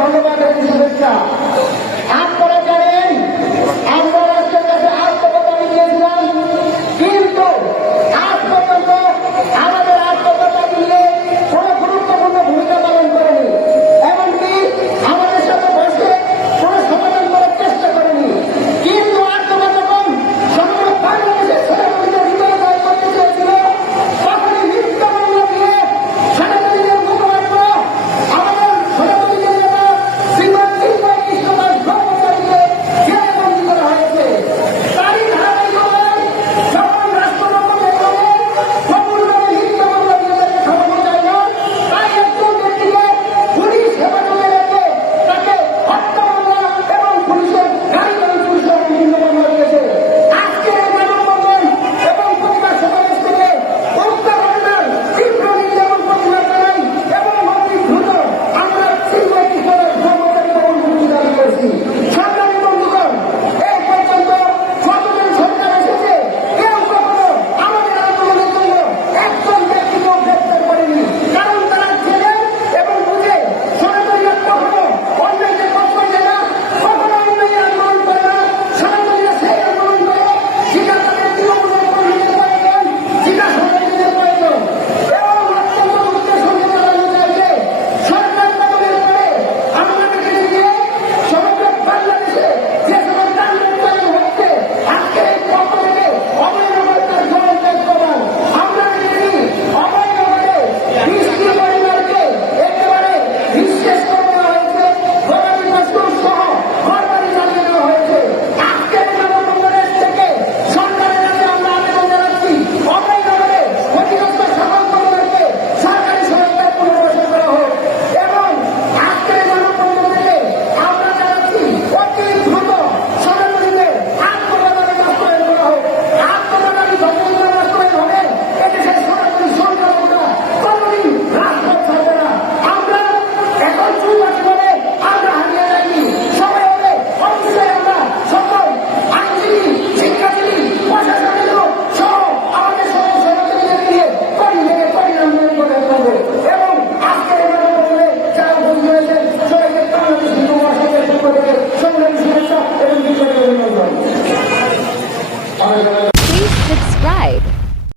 ধন্যবাদ এবং শুভেচ্ছা।